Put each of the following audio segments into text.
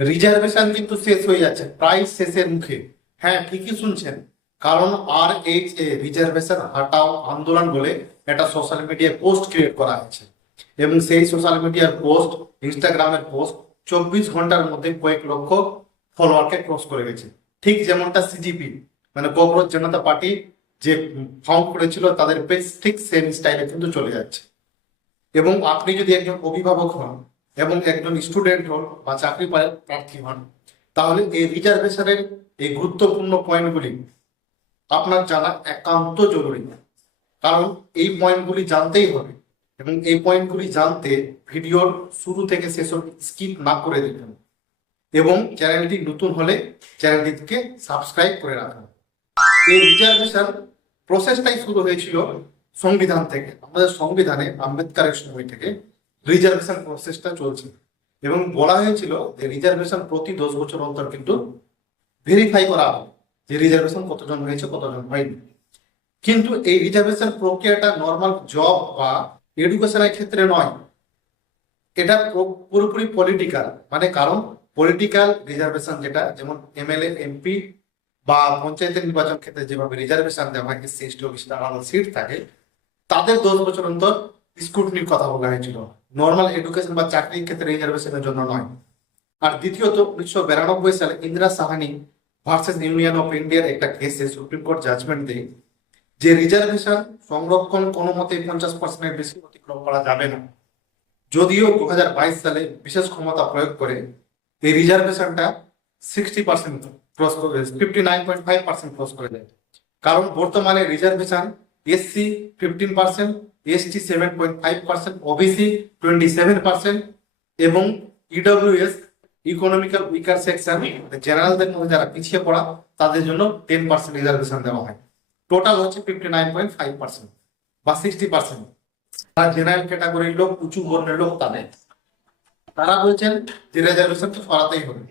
Reservation কিন্তু শেষ হয়ে যাচ্ছে, প্রায় শেষের মুখে। হ্যাঁ, ঠিকই শুনছেন। কারণ আর এইচ এ রিজার্ভেশন হটাও আন্দোলন বলে একটা সোশ্যাল মিডিয়ায় পোস্ট ক্রিয়েট করা হয়েছে, এবং সেই সোশ্যাল মিডিয়ার পোস্ট, ইনস্টাগ্রামের পোস্ট 24 ঘন্টার মধ্যে কয়েক লক্ষ ফলোয়ারকে ক্রস করে গেছে। ঠিক যেমনটা সিজিপি মানে ককরোচ জনতা পার্টি যে ফাউন্ড করেছিল, তাদের পেজ ঠিক সেম স্টাইলে কিন্তু চলে যাচ্ছে। এবং আপনি যদি একজন অভিভাবক হন এবং একজন স্টুডেন্ট হন বা চাকরি প্রার্থী হন, তাহলে এই রিজার্ভেশনের এই গুরুত্বপূর্ণ পয়েন্টগুলি আপনার জানা একান্ত জরুরি। কারণ এই পয়েন্টগুলি জানতেই হবে, এবং এই পয়েন্টগুলি জানতে ভিডিওর শুরু থেকে শেষ স্কিপ না করে দেবেন, এবং চ্যানেলটি নতুন হলে চ্যানেলটিকে সাবস্ক্রাইব করে রাখুন। এই রিজার্ভেশন প্রসেসটাই শুরু হয়েছিল সংবিধান থেকে। আমাদের সংবিধানে আম্বেদকরের সময় থেকে রিজার্ভেশন প্রসেসটা চলছে, এবং বলা হয়েছিল যে রিজার্ভেশন প্রতি 10 বছর অন্তর কিন্তু ভেরিফাই করা হবে যে রিজার্ভেশন কতজন হয়েছে কতজন হয়নি। কিন্তু এই রিজার্ভেশন প্রক্রিয়াটা নর্মাল জব বা এডুকেশনের ক্ষেত্রে নয়, এটা পুরোপুরি পলিটিক্যাল। মানে কারণ পলিটিক্যাল রিজার্ভেশন যেটা, যেমন এমএলএ এমপি বা পঞ্চায়েতের নির্বাচন ক্ষেত্রে যেভাবে রিজার্ভেশন দেওয়া হয়, এসসি এসটি আলাদা সিট থাকে, তাদের 10 বছর অন্তর স্ক্রুটিনির কথা বলা হয়েছিল। নর্মাল এডুকেশন বা চাকরির ক্ষেত্রে রিজার্ভেশনের জন্য নয়। আর দ্বিতীয়ত 1992 সালে Indira Sahani versus union of ইন্ডিয়ার একটা কেসে সুপ্রিম কোর্ট জাজমেন্ট দেয় যে রিজার্ভেশন সংরক্ষণ কোনো মতেই 50%-এর বেশি অতিক্রম করা যাবে না। যদিও 2022 সালে বিশেষ ক্ষমতা প্রয়োগ করে এই রিজার্ভেশনটা 60% ক্রস করে, 59.5% ক্রস করে দেয়। কারণ বর্তমানে রিজার্ভেশন এসসি 15%, এসটি 7.5%, ওবিসি 27%, এবং ইডব্লিউএস ইকোনমিক্যাল উইকার সেকশন জেনারেলদের মধ্যে যারা পিছিয়ে পড়া তাদের জন্য 10% রিজার্ভেশন দেওয়া হয়। টোটাল হচ্ছে 59.5% বা 60%। তারা জেনারেল ক্যাটাগরির লোক, উঁচু বর্ণের লোক, তারা বলছেন যে রিজার্ভেশন তো সরাতেই হবে।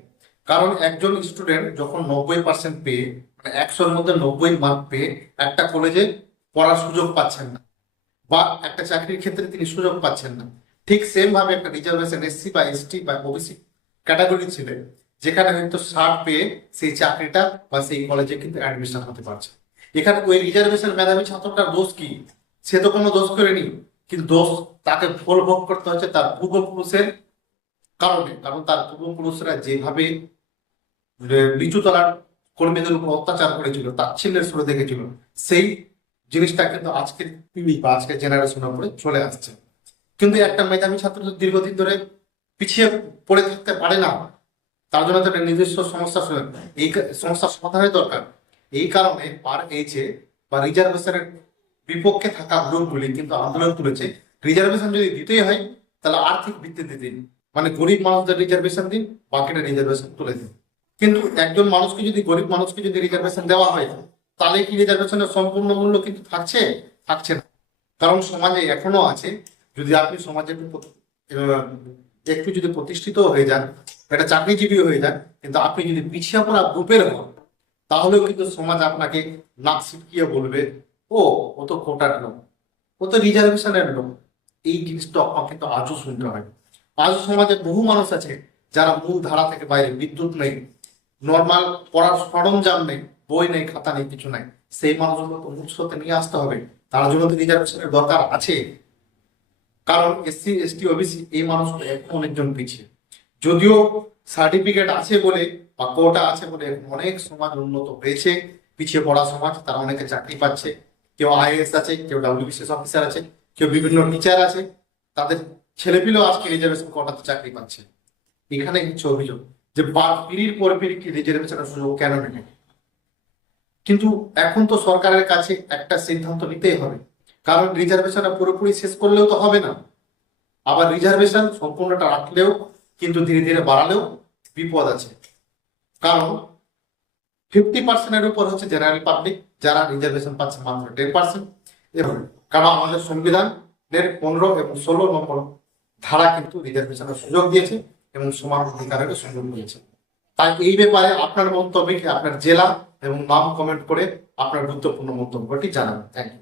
কারণ একজন স্টুডেন্ট যখন 90% পেয়ে, মানে 100-এর মধ্যে 90 মার্ক পেয়ে একটা কলেজে পড়ার সুযোগ পাচ্ছেন না, বা একটা চাকরির ক্ষেত্রে তিনি সুযোগ পাচ্ছেন না, ঠিক সেম ভাবে একটা রিজার্ভেশন এসসি বা এসটি বা ওবিসি ক্যাটাগরি ছিল, যেখানে হয়তো 60 পেয়ে সেই চাকরিটা বা সেই কলেজে কিন্তু অ্যাডমিশন হতে পারছে। এখানে ওই রিজার্ভেশন মেধাবী ছাত্রটার দোষ কি? সে তো কোনো দোষ করেনি, কিন্তু দোষ তাকে ফল ভোগ করতে হচ্ছে তার পূর্বপুরুষের কারণে। কারণ তার পূর্বপুরুষরা যেভাবে নিচু তলার কর্মীদের উপর অত্যাচার করেছিল, তাচ্ছিল্যের সুরে দেখেছিল, সেই জিনিসটা কিন্তু আজকের পিঢ়ি বা আজকের জেনারেশনের উপরে চলে আসছে। কিন্তু একটা মেধাবী ছাত্র দীর্ঘদিন ধরে পিছিয়ে পড়ে থাকতে পারে না, তার জন্য তো একটা নিজস্ব এই সমস্যার সমাধানের দরকার। এই কারণে পার এইচে বা রিজার্ভেশনের বিপক্ষে থাকা গ্রুপগুলি কিন্তু আন্দোলন তুলেছে, রিজার্ভেশন যদি দিতেই হয় তাহলে আর্থিক ভিত্তিতে দিন, মানে গরিব মানুষদের রিজার্ভেশন দিন, বাকিটা রিজার্ভেশন তুলে দিন। কিন্তু একজন মানুষকে যদি, গরিব মানুষকে যদি রিজার্ভেশন দেওয়া হয়, তাহলে কি রিজার্ভেশনের সম্পূর্ণ মূল্য কিন্তু থাকছে না। কারণ সমাজে এখনো আছে, যদি আপনি সমাজে একটু যদি প্রতিষ্ঠিত হয়ে যান, একটা চাকরিজীবী হয়ে যান, কিন্তু আপনি যদি পিছিয়ে পড়া গ্রুপের হন, তাহলেও কিন্তু সমাজ আপনাকে নাক ছিটকিয়ে বলবে, ও তো কোটার লোক, ও তো রিজার্ভেশনের লোক। এই জিনিসটা আপনাকে কিন্তু আজও শুনতে হয়। আজও সমাজে বহু মানুষ আছে যারা মূল ধারা থেকে বাইরে, বিদ্যুৎ নেই, নর্মাল পড়ার সরঞ্জাম নেই, বই নেই, খাতা নেই, কিছু নাই। সেই মানুষগুলো তো উৎসতে নিয়ে আসতে হবে, তার জন্য তো রিজার্ভেশনের দরকার আছে। কারণ এসসি এসটি ওবিসি এই মানুষগুলো এখন অনেকজন পিছিয়ে, যদিও সার্টিফিকেট আছে বলে বা কোটা আছে বলে অনেক সমাজ উন্নত হয়েছে। পিছিয়ে পড়া সমাজ, তারা অনেকে চাকরি পাচ্ছে, কেউ আইএএস আছে, কেউ ডাব্লিউবিসিএস অফিসার আছে, কেউ বিভিন্ন টিচার আছে, তাদের ছেলেপিলেও আজকে রিজার্ভেশন কোটাতে চাকরি পাচ্ছে। এখানে হচ্ছে অভিযোগ যে পিড়ির পর পিড়ি কি রিজার্ভেশনের সুযোগ কেন নেই। কিন্তু এখন তো সরকারের কাছে একটা সিদ্ধান্ত নিতেই হবে, কারণ রিজার্ভেশনটা পুরোপুরি শেষ করলেও তো হবে না, আবার রিজার্ভেশন সম্পূর্ণটা রাখলেও কিন্তু ধীরে ধীরে বাড়ালেও বিপদ আছে। কারণ 50%-এর উপর হচ্ছে জেনারেল পাবলিক, যারা রিজার্ভেশন পাচ্ছে মাত্র 10%। এবং কারণ আমাদের সংবিধানের 15 এবং 16 নম্বর ধারা কিন্তু রিজার্ভেশনের সুযোগ দিয়েছে এবং সমান অধিকারের সুযোগ দিয়েছে। তাই এই ব্যাপারে আপনার মন্তব্যকে আপনার জেলা এবং নাম কমেন্ট করে আপনার গুরুত্বপূর্ণ মন্তব্যটি জানাবেন। Thank you.